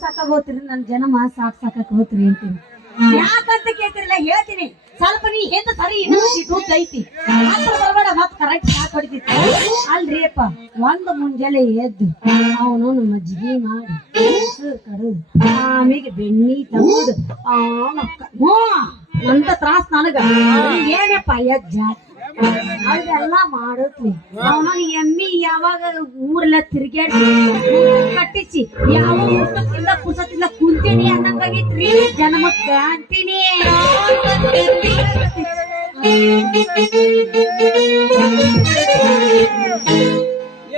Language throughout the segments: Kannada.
ಸಾಕಾಗೋತ್ರಿ ನನ್ ಜನ್ಮ ಸಾಕಾಕ್ ಹೋತ್ರಿ ಅಂತೀನಿ. ಯಾಕಂತ ಕೇಳ್ತಿರಲ್ಲ ಹೇಳ್ತೀನಿ. ಸ್ವಲ್ಪ ನೀ ಹೆಂದ ಸರಿ ಇನ್ನೊಂದು ಐತಿ ಬರಬೇಡ ಮತ್ ಕರೆಕ್ಟ್ ಸಾಕ್ ಹೊಡಿತಿತ್ತು ಅಲ್ರಿ ಅಪ್ಪ. ಒಂದು ಮುಂಜಾನೆ ಎದ್ದು ಅವನು ಮಜ್ಜಿಗೆ ಮಾಡಿ ಕಡು ಆಮೇಲೆ ಬೆಣ್ಣಿ ತಗೊಂಡು ನಂತ ತ್ರಾಸ್ ನನಗ ಏನಪ್ಪ ಅಜ್ಜ ಅದೆಲ್ಲ ಮಾಡತ್ಲಿ. ಅವನ ಎಮ್ಮಿ ಯಾವಾಗ ಊರೆಲ್ಲ ತಿರುಗಾಡಿ ಕಟ್ಟಿಸಿ ಯಾವ ಊಟಕ್ಕಿಂತ ಪುಸತಿಲ್ಲ ಕುಂತೀನಿ ಅನ್ನಂಗಾಗಿತ್ರಿ ಜನ್ಮಕ್ಕ ಅಂತೀನಿ.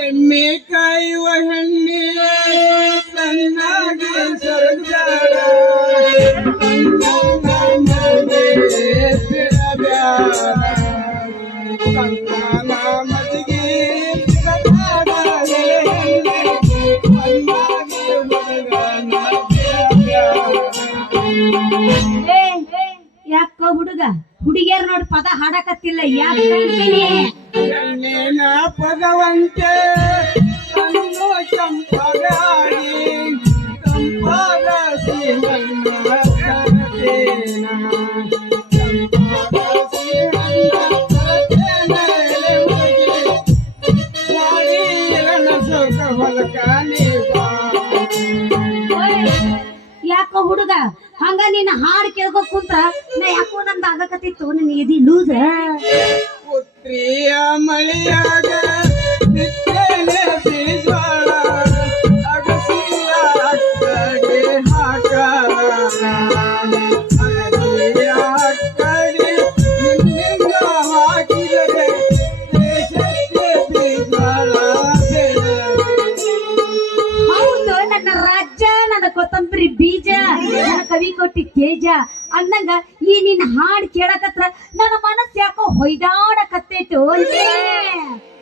ಎಮ್ಮೆ ಕಾಯುವ ಹೆಣ್ಣೆ ಸಣ್ಣಾಗಿ ಸರಜಾಡ ಯಾಕ ಹುಡುಗ ಹುಡುಗಿಯರ್ ನೋಡಿ ಪದ ಹಾಡಕತ್ತಿಲ್ಲ ಯಾಕೆ ಪದವಂತೆ ಚಂಪಗಾಡಿ ಚಂಪಾದ ಯಾಕೋ ಹುಡುಗ ಹಂಗ ನೀನ್ ಹಾಡ್ ಕೇಳ್ಕೊ ಕುಂತ ನಾ ಯಾಕೋ ನಮ್ದು ಆಗಕತ್ತಿತ್ತು ನಿನ್ ಎದಿ ಲೂಸ್. ಪುತ್ರಿಯ ಮಳೆಯಾಗ ಬಿತ್ತನೆ ಬೀಜಾಳ ಅಗಸಿಯ ಕಡೆ ಹಾಕಲ ಕಡೆ ನಿನ್ನಿಂದ ಹಾಕಿದರೆ ದೇಶಕ್ಕೆ ಬೀಜಾಳ. ಹೌದು ನನ್ನ ರಾಜ್ಯ ನನ್ನ ಕೊತ್ತಂಬರಿ ಬೀಜ ನನ್ನ ಕವಿ ಕೊಟ್ಟಿ ತೇಜ ಅಂದಂಗ ಈ ನಿನ್ ಹಾಡ್ ಕೇಳಕತ್ರ ನನ್ನ ಮನಸ್ಸು ಯಾಕೋ ಹೊಯ್ದಾಡಕತ್ತೈತು.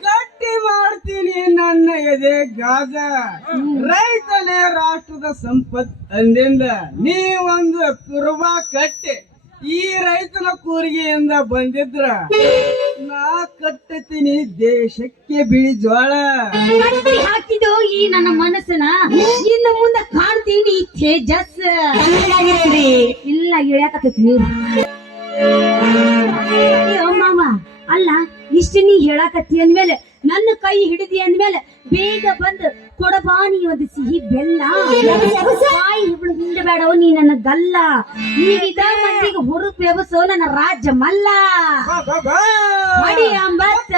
ಗಟ್ಟಿ ಮಾಡ್ತೀನಿ ನನ್ನ ಎದೆ ಗಾಜ. ರೈತನೇ ರಾಷ್ಟ್ರದ ಸಂಪತ್ ಅಂದಿಂದ ನೀವೊಂದು ಕುರುಬಾ ಕಟ್ಟೆ ಈ ರೈತನ ಕೂರಿಗೆಯಿಂದ ಬಂದಿದ್ರ ನಾ ಕಟ್ಟತೀನಿ ದೇಶಕ್ಕೆ ಬಿಳಿ ಜೋಳ. ಹಾಕಿದ್ದು ಈ ನನ್ನ ಮನಸ್ಸನ ಇನ್ನು ಮುಂದೆ ಕಾಣ್ತೀನಿ ತೇಜಸ್. ಇಲ್ಲ ಇಳ್ಯಾಕತ್ತೈತಿ ನೀರು ಮಾವ. ಅಲ್ಲ ಇಷ್ಟು ನೀ ಹೇಳಾಕತ್ತಿ ಅಂದ್ಮೇಲೆ ನನ್ನ ಕೈ ಹಿಡಿದಿ ಅಂದ್ಮೇಲೆ ಬೇಗ ಬಂದು ಕೊಡಬಾನಿ ಒಂದು ಸಿಹಿ ಬೆಲ್ಲ. ಬಾಯಿ ಹಿಂಡಬೇಡವು ನೀ ನನ್ನ ಗಲ್ಲ. ನೀವಿದ ಮಂದಿಗೆ ಹುರುಪು ವ್ಯವಸೋ ನನ್ನ ರಾಜ್ಯ ಮಲ್ಲ. ಮಡಿ ಅಂಬತ್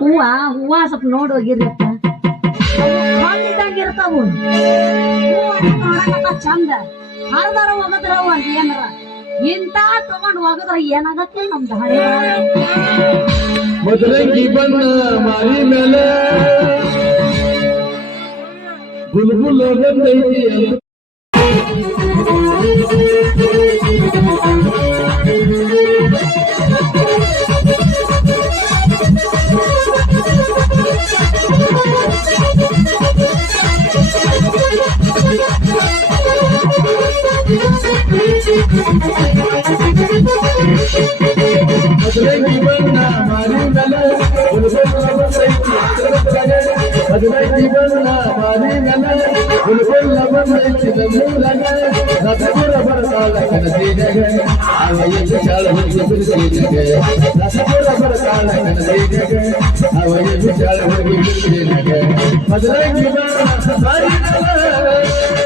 ಹೂವ ಹೂವ ಸ್ವಲ್ಪ ನೋಡಿ ಹೋಗಿರ್ಲಕ್ಕ ಇರ್ತಾವು ಚಂದ ಹರಿದಾರ ಹೋಗದ್ರ ಏನಾರ ಇಂತ ತಗೊಂಡ್ ಹೋಗದ್ರ ಏನಾಗತ್ತೆ ನಮ್ದು ಹಳೆ ಮದರಂಗಿ ಬಣ್ಣ ಮಾರಿ ಮೇಲೆ ಬುಲ್ಬುಲ್ ಬಂದೈತಿ ಮದರಂಗಿ ಬಣ್ಣ ಮಾರಿ ಮೇಲೆ ಮದರಂಗಿ ಬಣ್ಣ ಮಾರಿ ಮೇಲೆ ಬುಲ್ಬುಲ್ ಬಂದೈತಿ ನಮ್ಮೂರಾಗ ರಸಪುರ ಬರತಾಳ ಕನಸಿನಾಗ ಅವಯ್ಯ ಶಾಳ ಹುಡುಗಿ ಬಿರುಸಿನಾಗ ರಸಪುರ ಬರತಾಳ ಕನಸಿನಾಗ ಅವಯ್ಯ ಶಾಳ ಹುಡುಗಿ ಬಿರುಸಿನಾಗ ಮದರಂಗಿ ಬಣ್ಣ ಮಾರಿ ಮೇಲೆ